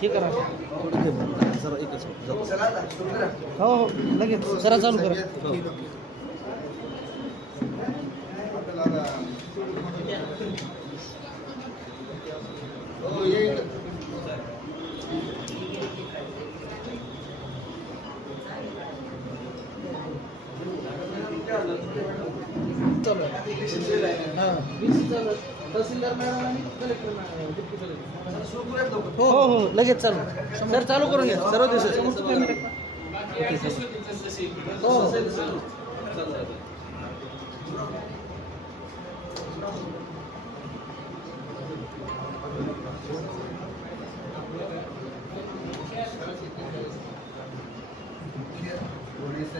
ठीक करा हो हो लगेच. जरा चालू करा. चालू आहे. हां. चालू तहसीलदार मॅडम आणि कलेक्टर मॅडम डिप्टी कलेक्टर. हो हो हो लगेच चालू. सर चालू करून घ्या सर्व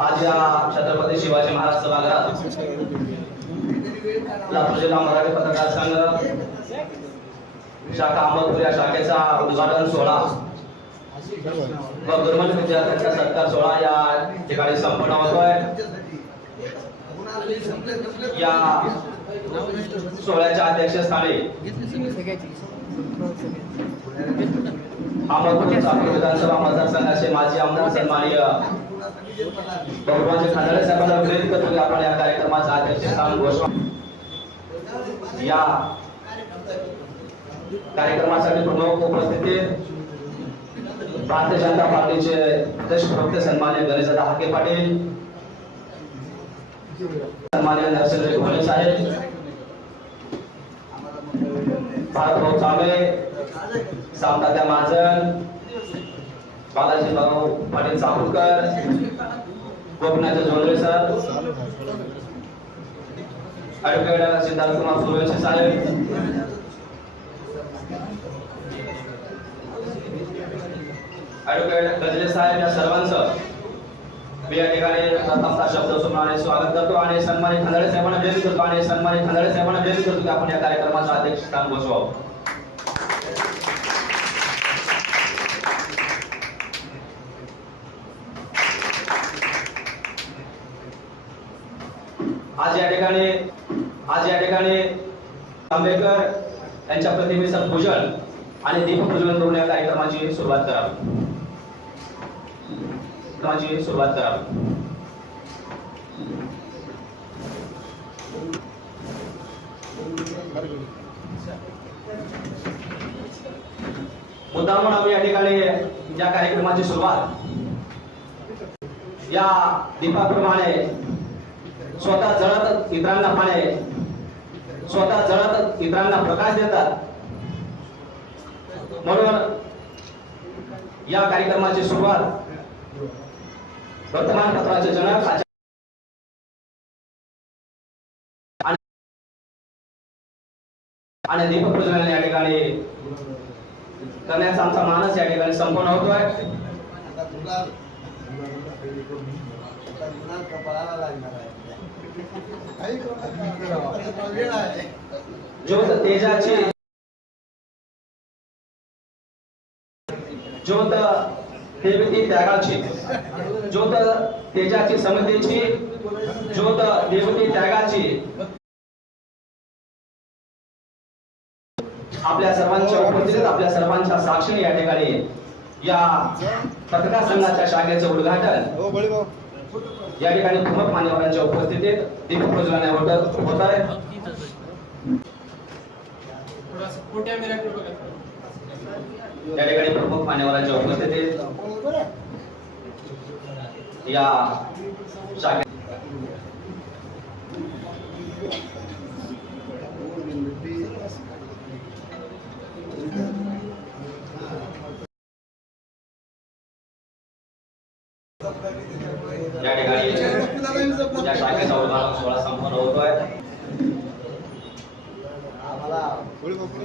आज या छत्रपती शिवाजी महाराज सभागृहात लातूर जिल्हा मराठी पत्रकार संघ शाखा अहमदपूर या शाखेचा उद्घाटन सोहळा व दुर्मल विद्यार्थ्यांचा सत्कार सोहळा या ठिकाणी संपन्न होतोय. या सोहळ्याच्या अध्यक्षस्थानी अहमदपूर चाकूर विधानसभा मतदारसंघाचे माजी आमदार सन्माननीय साहेबांना विनंती करतो की आपण या कार्यक्रमाचं अध्यक्षस्थान या कार्यक्रमासाठी प्रमुख उपस्थिती भारतीय जनता पार्टीचे प्रदेश प्रवक्ते सन्मान्य गणेशदादा हाके पाटील सन्मान्य नरसिंह घोळे साहेब Bharatbhau चांबे सामनात्या Mahajan Balaji Bhau Patil Chakurkar Gopinath Jondhale sir. Advocate Siddharth Kumar Suryavanshi saheb. Advocate Gajle saheb या सर्वांचं. मी या ठिकाणी शब्द सुनाने स्वागत करतो आणि सन्मानित खंदाळे साहेबांना विनंती करतो आणि सन्मानित साहेबांना विनंती करतो की आपण या कार्यक्रमाचं अध्यक्षस्थान बसवावं. आज या ठिकाणी आज या ठिकाणी आंबेडकर यांच्या प्रतिमेचं पूजन आणि दीपप्रज्वलन करून या कार्यक्रमाची सुरुवात करावी. कार्यक्रमाची सुरुवात करावी मुद्दा म्हणून या ठिकाणी या कार्यक्रमाची सुरुवात या दीपाप्रमाणे स्वतः जळत इतरांना पाणे स्वतः जळत इतरांना प्रकाश देतात. म्हणून या कार्यक्रमाची सुरुवात वर्तमानपत्राचे जनक आणि दीपप्रज्वलन या ठिकाणी करण्याचा आमचा मानस या ठिकाणी संपूर्ण होतोय. ज्योत तेजाची ज्योत देवती त्यागाची. ज्योत तेजाची समतेची ज्योत देवती त्यागाची. आपल्या सर्वांच्या उपस्थितीत आपल्या सर्वांच्या साक्षीने या ठिकाणी या पत्रकार संघाच्या शाखेचं उद्घाटन. या ठिकाणी प्रमुख मान्यवरांच्या उपस्थितीत दीपप्रज्वलन होत होत आहे. त्या ठिकाणी प्रमुख मान्यवरांच्या उपस्थितीत या शाखेत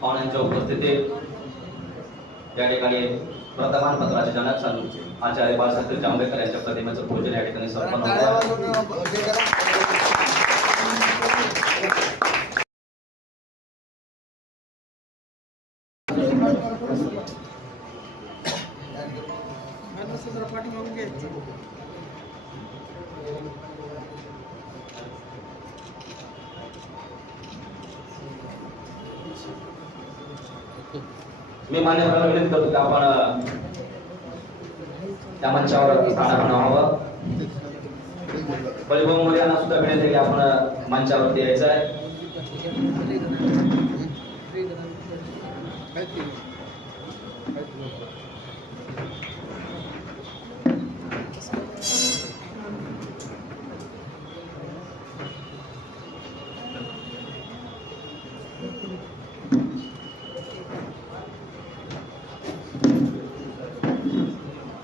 पाहुण्यांच्या उपस्थितीत या ठिकाणी वर्तमानपत्राचे जनक आचार्य बाळशास्त्री जांभेकर यांच्या प्रतिमेचं पूजन या ठिकाणी संपन्न होतं. मी मान्यवरांना विनंती करतो की आपण त्या मंचावर स्थानापन्न व्हावं बळीभाऊ मोरे यांना सुद्धा विनंती आहे की आपण मंचावरती यायचं आहे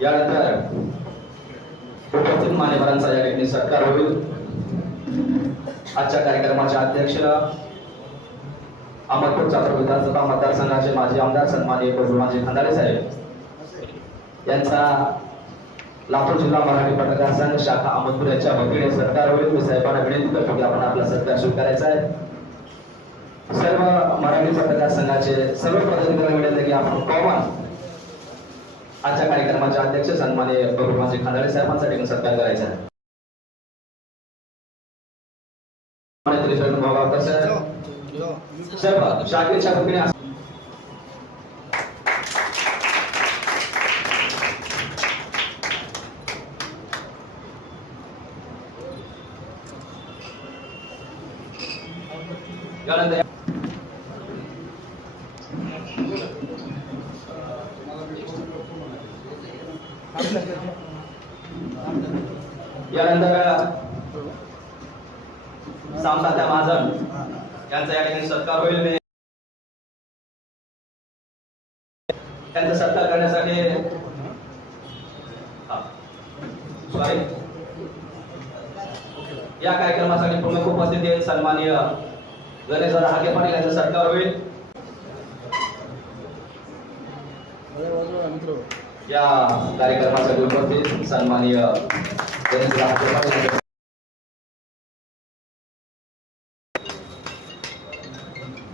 यानंतर उपस्थित मान्यवरांचा या ठिकाणी सत्कार होईल. आजच्या कार्यक्रमाचे अध्यक्ष अहमदपूर चात्र विधानसभा मतदारसंघाचे माजी आमदार सन्माननीय प्रभुमाजी खंदारे साहेब यांचा लातूर जिल्हा मराठी पत्रकार संघ शाखा अहमदपूर यांच्या वतीने सत्कार होईल. मी साहेबांना विनंती करतो की आपण आपला सत्कार स्वीकारायचा आहे. सर्व मराठी पत्रकार संघाचे सर्व पदाधिकारी आहे की आपण कॉमन आजच्या कार्यक्रमाचे अध्यक्ष सन्माननीय प्रभुमाजी खंदारे साहेबांसाठी सत्कार करायचा आहे. शाखेच्या यानंतर सामतात्या महाजन यांचा या ठिकाणी सत्कार होईल मी त्यांचा सत्कार करण्यासाठी हा. सॉरी या कार्यक्रमासाठी प्रमुख उपस्थिती आहेत सन्माननीय गणेशदादा हाके पाटील यांचा सत्कार होईल मित्र या कार्यक्रमासाठी उपस्थित सन्माननीय गणेशदादा हाके पाटील यांचा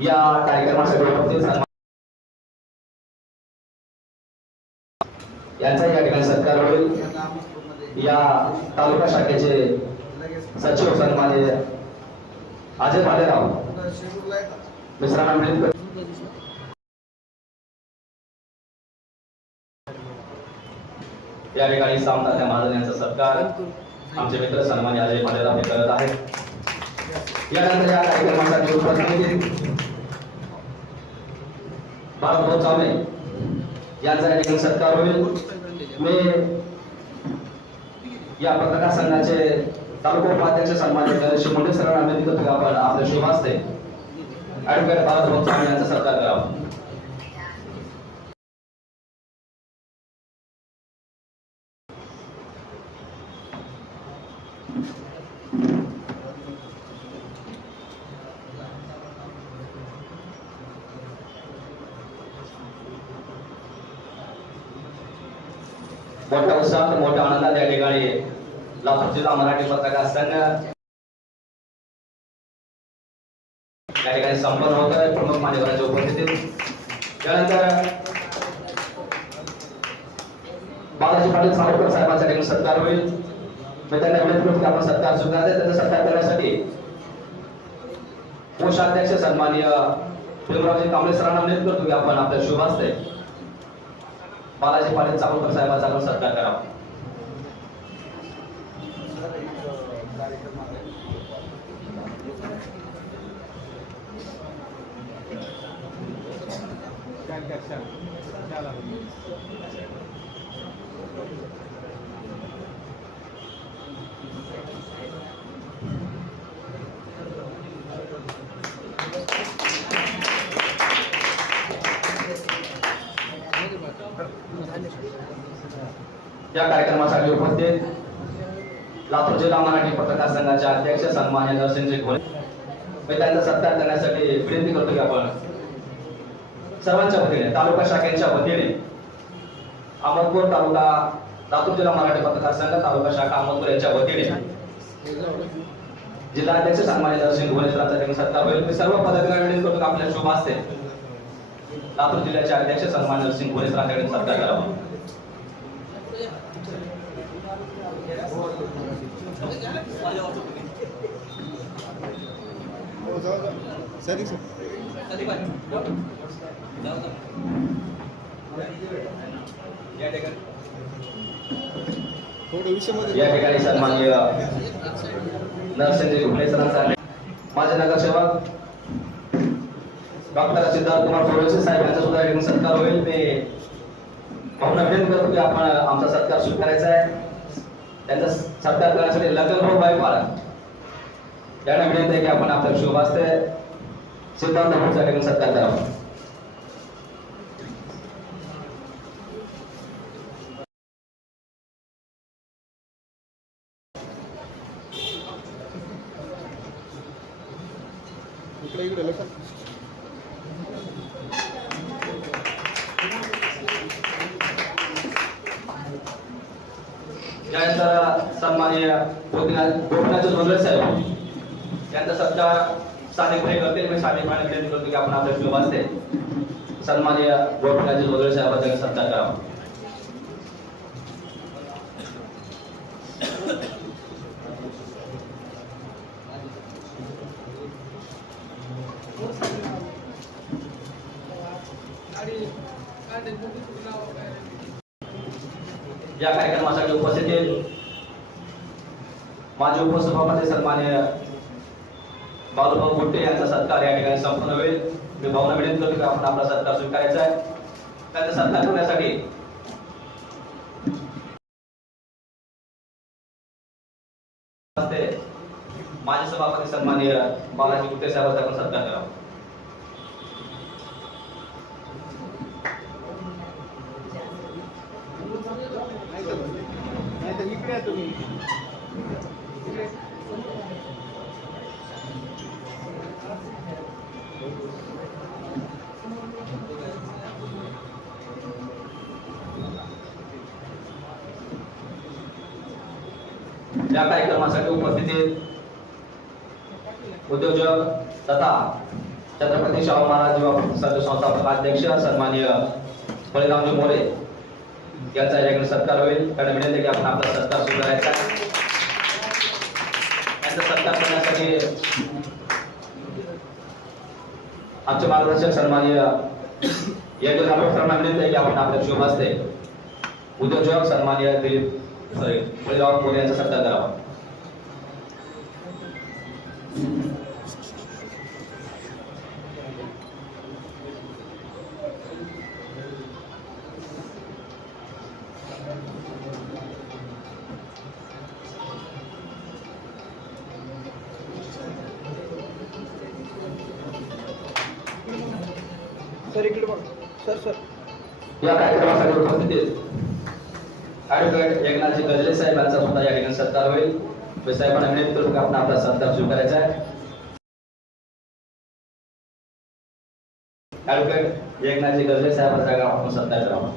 या कार्यक्रमासाठी उपस्थित यांचा या ठिकाणी सत्कार होईल. या तालुका शाखेचे सचिव सन्माननीय अजय भालेराव. मिश्रांना विनंती या ठिकाणी सामतात्या महाजन यांचा सत्कार आमचे मित्र सन्मान्य अजय भालेराव हे करत आहेत. यानंतर या कार्यक्रमासाठी उपस्थित भारत भाऊ चावले यांचा या ठिकाणी सत्कार होईल मी या पत्रकार संघाचे तालुका उपाध्यक्ष सन्मान्य गणेश मुंडे सरांना विनंती करतो की आपण आपल्या शुभ हस्ते ऍडव्होकेट भारत भाऊ चावले यांचा सत्कार करावा Thank you. मोठ्या उत्साहात मोठ्या आनंदात या ठिकाणी लातूर जिल्हा मराठी पत्रकार संघ या ठिकाणी संपन्न होत आहे. प्रमुख मान्यवरांच्या उपस्थितीत. त्यानंतर बालाजी पाटील सावरकर साहेबांचा ठिकाणी सत्कार होईल. मी त्यांना विनंती करतो आपण सत्कार स्वीकारते त्यांचा सत्कार करण्यासाठी कोषाध्यक्ष सन्माननीय भीमरावजी कांबळे सरांना विनंती करतो की आपण आपल्या शुभ हस्ते बालाजी पाटील चाकूरकर साहेबांचा आपण सत्कार करावा या कार्यक्रमासाठी उपस्थित लातूर जिल्हा मराठी पत्रकार संघाचे अध्यक्ष सन्मान्य नरसिंहजी घोले मी त्यांचा सत्कार करण्यासाठी विनंती करतो की आपण सर्वांच्या वतीने तालुका शाखेच्या वतीने अहमदपूर तालुका लातूर जिल्हा मराठी पत्रकार संघ तालुका शाखा अहमदपूर यांच्या वतीने जिल्हाध्यक्ष सन्मान्य नरसिंह घोले सरांचा सत्कार होईल. मी सर्व पदाधिकाऱ्यांना विनंती करतो की आपल्या शुभ असते लातूर जिल्ह्याचे अध्यक्ष सन्मान्य नरसिंह घोले सरांचा सत्कार करावा. सर या ठिकाणी सन्माननीय घुमले सरांचा माझे नगरसेवक डॉक्टर सिद्धार्थ कुमार सोळसे साहेब यांचा सुद्धा सत्कार होईल. ते आपण अभिनंदन करतो की आपण आमचा सत्कार स्वीकारायचा आहे. त्यांचा सत्कार करण्यासाठी लग्न भाऊ बायपाला त्यांना विनंती आहे की आपण आपल्या शुभ असते. सिद्धांत भाऊचा ठिकाणी सत्कार करावा. इकडे इकडे लक्ष यानंतर गोपीनाथ जोंधळे साहेब यांचा सत्कार भाई करते मी करतो की आपण आपल्या शुभ असते सन्माननीय गोपीनाथ जोंधळे साहेबांचा सत्कार करावा. या कार्यक्रमासाठी उपस्थित माझे उपसभापती सन्मान्य बालूभाऊ गुट्टे यांचा सत्कार या ठिकाणी संपन्न होईल. मी भावना विनंती करतो की आपण आपला सत्कार स्वीकारायचा आहे. त्यांचा सत्कार करण्यासाठी माझे सभापती सन्मान्य बालाजी गुट्टे साहेबांचा आपण सत्कार करावा नाही तर इकडे तुम्ही. या कार्यक्रमासाठी उपस्थित आहेत उद्योजक तथा छत्रपती शाहू महाराज संघ संस्थापक अध्यक्ष सन्माननीय बळीरामजी मोरे यांचा याकडे सत्कार होईल कारण विनंती की आपण आपला सत्कार स्वीकारायचा आहे. यांचा सत्कार करण्यासाठी आमचे मार्गदर्शक सन्माननीय याकडे सर्वांना विनंती आहे की आपण आपल्या शुभ असते उद्योजक सन्मान्य दिलीप सॉरी बळीराम मोरे यांचा सत्कार करावा. या कार्यक्रमासाठी उपस्थित आहेत. ऍडव्होकेट एकनाथजी गजले साहेबांचा सुद्धा या ठिकाणी सत्कार होईल. साहेबांना विनंती करून आपण आपला सत्कार स्वीकारायचा आहे. ऍडव्होकेट एकनाथजी गजले साहेबांचा आपण सत्कार करावा.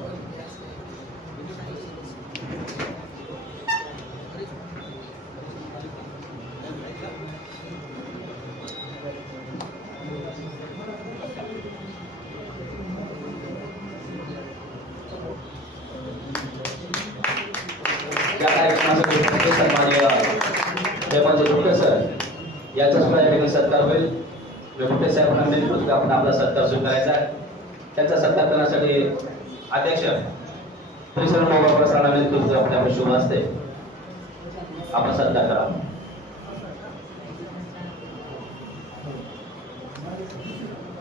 साहेबांना विनंती की आपण आपला सत्कार स्वीकारायचा आहे. त्यांचा सत्कार करण्यासाठी अध्यक्ष परिसर मोबाईल प्रसारणामध्ये तुमचं आपल्या शुभ असते आपण सत्कार करा. असेल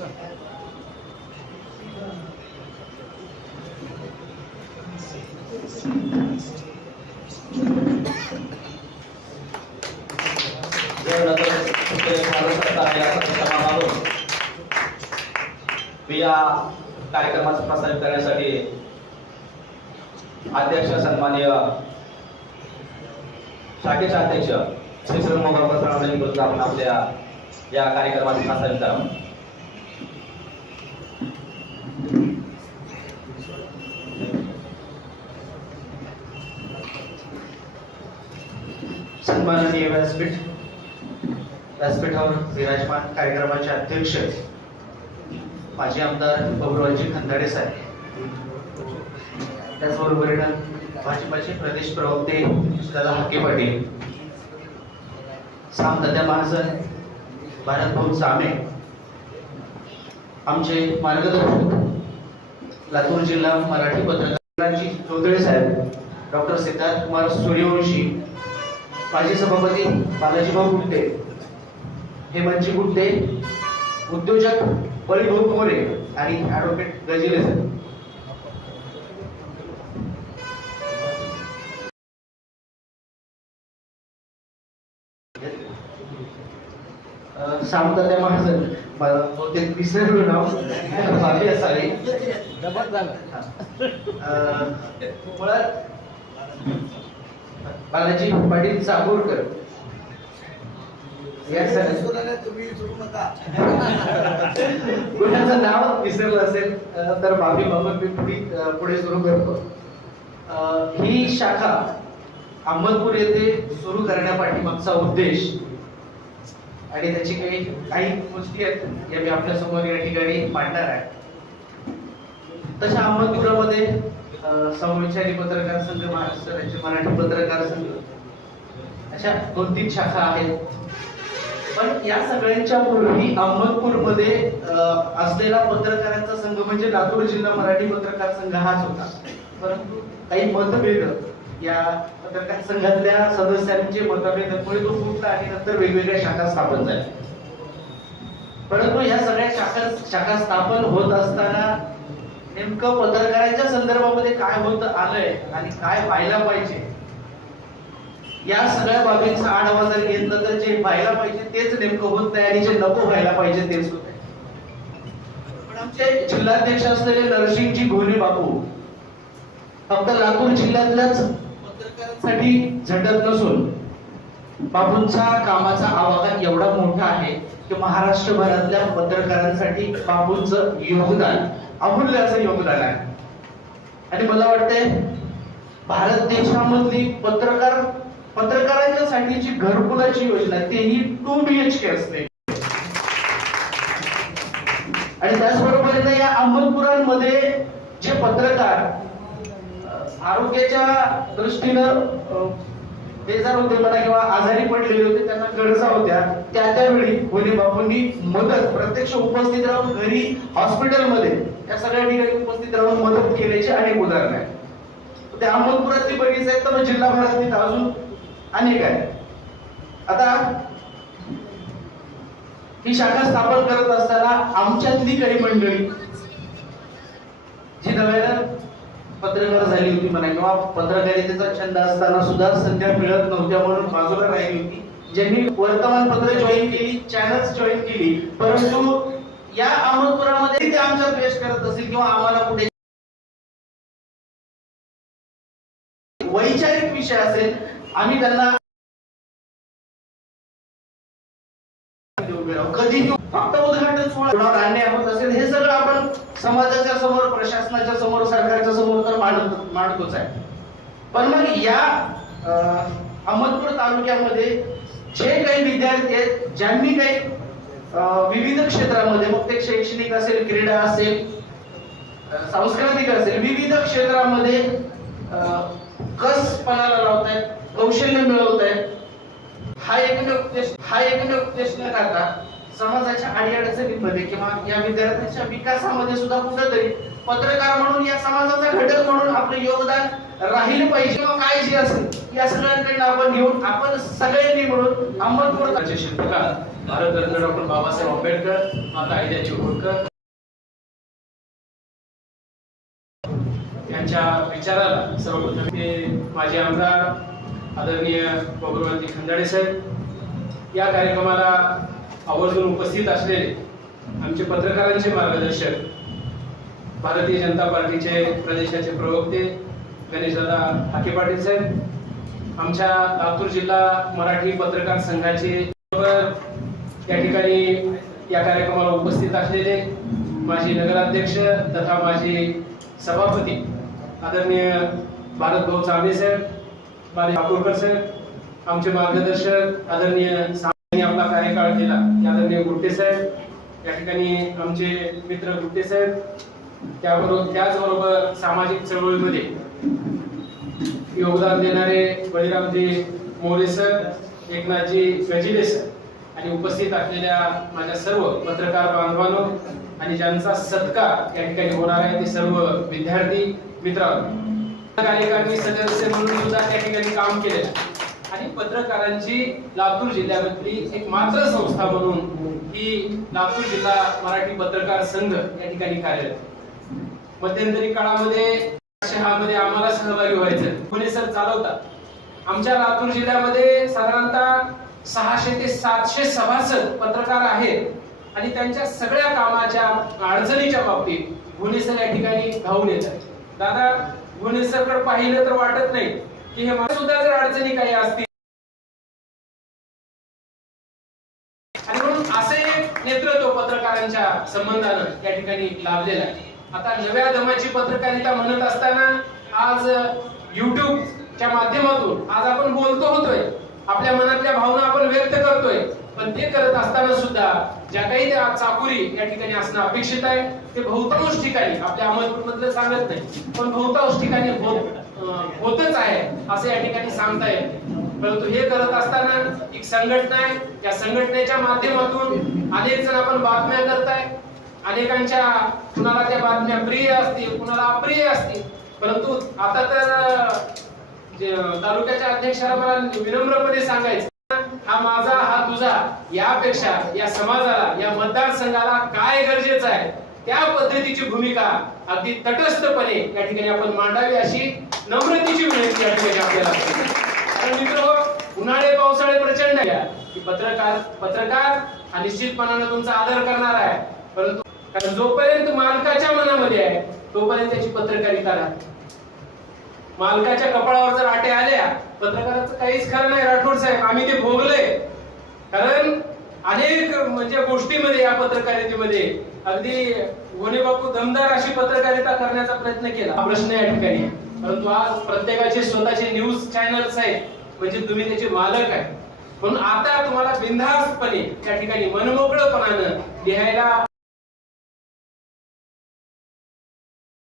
त्यानंतर कार्यक्रमाचं करण्यासाठी अध्यक्ष सन्माननीय शाखेचे अध्यक्ष श्री श्री मोबाईल आपण आपल्या या कार्यक्रमाचे प्रसारित करावं सन्माननीय व्यासपीठ व्यासपीठावर विराजमान कार्यक्रमाचे अध्यक्ष माजी आमदार बबुरावजी खंदाडे साहेब. त्याचबरोबर भाजपाचे प्रदेश प्रवक्ते दादा हाके पाटील. साम दादा महाजन भारतभाऊ सामे आमचे मार्गदर्शक लातूर जिल्हा मराठी पत्रकारांची चौधरी साहेब डॉक्टर सिद्धार्थ कुमार सूर्यवंशी माजी सभापती बालाजीभाऊ गुट्टे हेमंतजी गुट्टे उद्योजक भाऊ कोरे आणि ऍडव्होकेट गजिले सर सामतात्या महाजन मला बहुतेक विसरलो नाव माफी असावी मुळात बालाजी पाटील चाकूरकर कुणाचं नाव विसरलं असेल तर माफी मागून मी पुढे सुरू करतो. ही शाखा अहमदपूर येथे सुरू करण्यापाठीमागचा उद्देश आणि त्याची काही काही गोष्टी आहेत या मी आपल्यासमोर या ठिकाणी मांडणार आहे. तशा अहमदपुरामध्ये समविचारी पत्रकार संघ महाराष्ट्र राज्य मराठी पत्रकार संघ अशा दोन तीन शाखा आहेत. पण या सगळ्यांच्या पूर्वी अहमदपूरमध्ये अं, असलेला पत्रकारांचा संघ म्हणजे लातूर जिल्हा मराठी पत्रकार संघ हाच होता. परंतु काही मतभेद या पत्रकार संघातल्या सदस्यांचे मतभेदामुळे तो फुटला आणि नंतर वेगवेगळ्या शाखा स्थापन झाल्या. परंतु या सगळ्या शाखा शाखा स्थापन होत असताना नेमकं पत्रकारांच्या संदर्भामध्ये काय होत आलंय आणि काय व्हायला पाहिजे या सगळ्या बाबींचा आढावा जर घेतलं तर जे व्हायला पाहिजे तेच नेमकं होत नाही आणि जे नको व्हायला पाहिजे तेच होत आहे पण आमचे जिल्हाध्यक्ष असलेले नरसिंगजी घोले बापू फक्त लातूर जिल्ह्यातल्याच पत्रकारांसाठी झटत नसून बापूंचा कामाचा आवाका एवढा मोठा आहे की महाराष्ट्रभरातल्या पत्रकारांसाठी बापूंचं योगदान अमूल्य असं योगदान आहे. आणि मला वाटतंय भारत देशामधली पत्रकार पत्रकारांच्या साठीची घरकुलाची योजना तेही टू बी एच के असते. आणि त्याचबरोबर या अहमदपुरांमध्ये जे पत्रकार आरोग्याच्या दृष्टीनं बेजार होते म्हणा किंवा आजारी पडलेले होते त्यांना गरजा होत्या त्या त्यावेळी भोले बापूंनी मदत प्रत्यक्ष उपस्थित राहून घरी हॉस्पिटलमध्ये त्या सगळ्या ठिकाणी उपस्थित राहून मदत केल्याची अनेक उदाहरणं आहेत. त्या अहमदपुरातली बरीच आहेत तर मग जिल्हाभरातली अजून अनेक आहेत आता ही शाखा स्थापन करत असताना आमच्यातली काही मंडळी जी नव्यानं पत्रकार झाली होती म्हणा किंवा पत्रकारितेचा छंद असताना सुद्धा संध्या मिळत नव्हत्या म्हणून बाजूला राहिली होती. ज्यांनी वर्तमानपत्र जॉईन केली चॅनल्स जॉईन केली परंतु या अहमदपुरामध्ये ते आमचा द्वेष करत असेल किंवा आम्हाला कुठे वैचारिक विषय असेल आम्ही त्यांना कधी फक्त उद्घाटन सोहळा धान्य होत असेल हे सगळं आपण समाजाच्या समोर प्रशासनाच्या समोर सरकारच्या समोर तर मांडत मांडतोच आहे. पण मग या अहमदपूर तालुक्यामध्ये जे काही विद्यार्थी आहेत ज्यांनी काही अं, विविध क्षेत्रामध्ये मग ते शैक्षणिक असेल क्रीडा असेल सांस्कृतिक असेल विविध क्षेत्रामध्ये कस पणाला लावतायत? कौशल्य मिळवतायत हा एकमेव उद्देश हा एकमेव उद्देश न करता समाजाच्या अडीअडचणींमध्ये किंवा या विद्यार्थ्यांच्या विकासामध्ये सुद्धा कुठेतरी पत्रकार म्हणून या समाजाचा घटक म्हणून आपलं योगदान राहिलं पाहिजे. किंवा काय जे असेल या सगळ्यांकडे आपण घेऊन आपण सगळ्यांनी म्हणून अहमदपूर भारताचे शिल्पकार भारतरत्न डॉक्टर बाबासाहेब आंबेडकर माता अहिल्या चिपळूणकर यांच्या विचाराला सर्वप्रथम ते माजी आमदार आदरणीय बबुरवंती खंदाडे साहेब या कार्यक्रमाला आवर्जून उपस्थित असलेले आमचे पत्रकारांचे मार्गदर्शक भारतीय जनता पार्टीचे प्रदेशाचे प्रवक्ते गणेशदादा हाके पाटील साहेब आमच्या लातूर जिल्हा मराठी पत्रकार संघाचे या ठिकाणी या कार्यक्रमाला उपस्थित असलेले माजी नगराध्यक्ष तथा माजी सभापती आदरणीय भारत भाऊ चांबे साहेब ठाकूरकर साहेब आमचे मार्गदर्शक आदरणीय साहेबांनी आपला कार्यकाळ केला आदरणीय गुट्टे साहेब या ठिकाणी आमचे मित्र गुट्टे साहेब त्याबरोबर त्याचबरोबर सामाजिक चळवळीमध्ये योगदान देणारे बळीरामजी मोरे सर एकनाथजी गजिले सर आणि उपस्थित असलेल्या माझ्या सर्व पत्रकार बांधवांनो आणि ज्यांचा सत्कार या ठिकाणी होणार आहे ते सर्व विद्यार्थी मित्रांनो. कार्यकारिणी सदस्य म्हणून सुद्धा त्या ठिकाणी काम केले आणि पत्रकारांची लातूर जिल्ह्यामधली एक मात्र संस्था म्हणून ही लातूर जिल्हा मराठी पत्रकार संघ या ठिकाणी कार्यरत मध्यंतरी काळामध्ये शहामध्ये आम्हाला सहभागी व्हायचं पुणे सर चालवतात? आमच्या लातूर जिल्ह्यामध्ये साधारणतः सहाशे ते सातशे सभासद पत्रकार आहेत. आणि त्यांच्या सगळ्या कामाच्या अडचणीच्या बाबतीत गुन्हे सर या ठिकाणी धावून येतात. दादा व निसर्ग पाहिलं तर वाटत नाही की हे मला सुद्धा जर अडचणी काही असतील. आणि म्हणून असे नेतृत्व पत्रकारांच्या संबंधानं त्या ठिकाणी लाभलेलं आहे. आता नव्या दमाची पत्रकारिता म्हणत असताना आज युट्यूबच्या माध्यमातून आज आपण बोलतो होतोय. आपल्या मनातल्या भावना आपण व्यक्त करतोय. पण ते करत असताना सुद्धा ज्या काही त्या चाकुरी या ठिकाणी असणं अपेक्षित आहे ते बहुतांश ठिकाणी आपल्या अहमदपूर मधलं सांगत नाही पण बहुतांश ठिकाणी होतच आहे असं या ठिकाणी सांगता येत परंतु हे करत असताना एक संघटना आहे या संघटनेच्या माध्यमातून अनेक जण आपण बातम्या करताय अनेकांच्या कुणाला त्या बातम्या प्रिय असतील कुणाला अप्रिय असतील परंतु आता तर जे तालुक्याच्या अध्यक्षाला मला विनम्रपणे सांगायचं हा माझा हा तुझा यापेक्षा या समाजाला या मतदारसंघाला काय गरजेचं आहे? त्या पद्धतीची भूमिका अगदी तटस्थपणे या ठिकाणी आपण मांडावी अशी नम्रतेची विनंती या ठिकाणी आपल्याला कारण मित्र हो, उन्हाळे पावसाळे प्रचंड आहे. की पत्रकार पत्रकार हा निश्चितपणानं तुमचा आदर करणार आहे. परंतु कारण जोपर्यंत मालकाच्या मनामध्ये आहे तोपर्यंत त्याची पत्रकारिता राहते. मालकाच्या कपाळावर जर आटे आल्या पत्रकाराचं काहीच खरं नाही. राठोड साहेब आम्ही ते भोगले कारण अनेक म्हणजे गोष्टीमध्ये या पत्रकारितेमध्ये अगदी गोने बापू दमदार अशी पत्रकारिता करण्याचा प्रयत्न केला. हा प्रश्न या ठिकाणी परंतु आज प्रत्येकाचे स्वतःचे न्यूज चॅनल्स आहेत म्हणजे तुम्ही त्याचे मालक आहे. म्हणून आता तुम्हाला बिनधास्तपणे त्या ठिकाणी मनमोकळपणानं लिहायला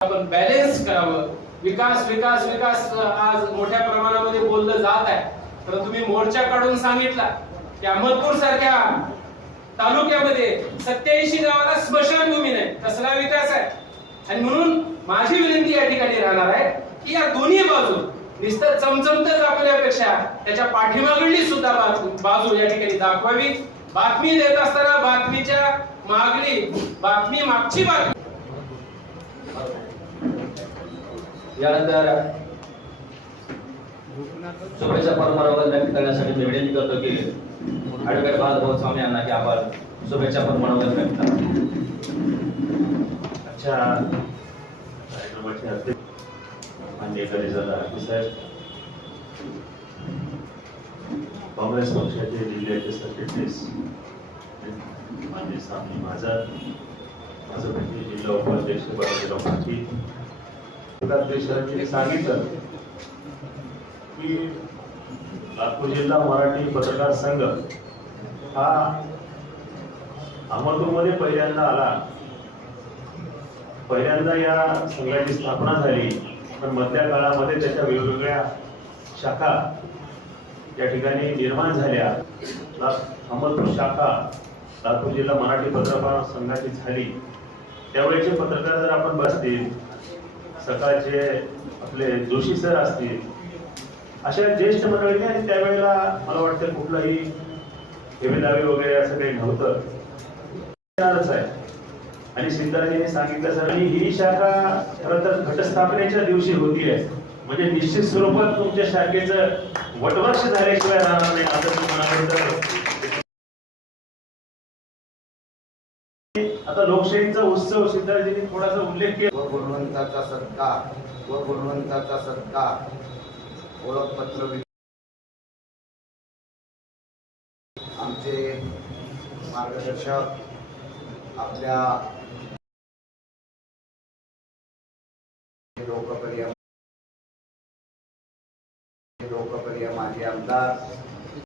आपण बॅलेन्स करावं. विकास विकास विकास आज मोठ्या प्रमाणामध्ये बोललं जात आहे. परंतु मी मोर्चा काढून सांगितला की अहमदपूर सारख्या तालुक्यामध्ये सत्याऐंशी गावाला स्मशानभूमी नाही. कसला विकास आहे. आणि म्हणून माझी विनंती या ठिकाणी राहणार आहे की या दोन्ही बाजू नुसतं चमचमतच दाखवल्यापेक्षा त्याच्या पाठीमागडली सुद्धा बाजू बाजू या ठिकाणी दाखवावी. बातमी देत असताना बातमीच्या मागणी बातमी मागची बातमी. यानंतर शुभेच्छा परंपराबद्दल व्यक्त करण्यासाठी मी विनंती करतो की ॲडव्होकेट बालभाऊ स्वामी यांना की आपण शुभेच्छा परंपराबद्दल व्यक्त करा. अच्छा. कार्यक्रमाचे अध्यक्ष मान्य कलेजादा साहेब. काँग्रेस पक्षाचे जिल्ह्याचे सरचिटणीस मान्य स्वामी माझा माझं म्हणजे जिल्हा उपाध्यक्ष बाळाजीराव पाटील. जिल्हाध्यक्षांनी सांगितलं की नागपूर जिल्हा मराठी पत्रकार संघ हा अहमदपूरमध्ये पहिल्यांदा आला. पहिल्यांदा या संघाची स्थापना झाली. पण मधल्या काळामध्ये त्याच्या वेगवेगळ्या शाखा या ठिकाणी निर्माण झाल्या. अहमदपूर शाखा लातूर जिल्हा मराठी पत्रकार संघाची झाली. त्यावेळेचे पत्रकार जर आपण बसतील सकाळचे आपले जोशी सर असतील अशा ज्येष्ठ मंडळीने आणि त्यावेळेला मला वाटतं कुठलाही हेवेदावे वगैरे असं काही नव्हतं. आहे. आणि सिद्धार्थीने सांगितलं सर आणि ही शाखा खरं तर घटस्थापनेच्या दिवशी होती आहे म्हणजे निश्चित स्वरूपात तुमच्या शाखेचं वटवर्ष झाल्याशिवाय राहणार नाही. असं तुम्ही आता लोकशाहीचा उत्सव सिद्धार्थजींनी थोडासा उल्लेख केला. व गुणवंताचा सत्कार व गुणवंताचा सत्कार ओळखपत्र आमचे मार्गदर्शक आपल्या लोकप्रिय लोकप्रिय माजी आमदार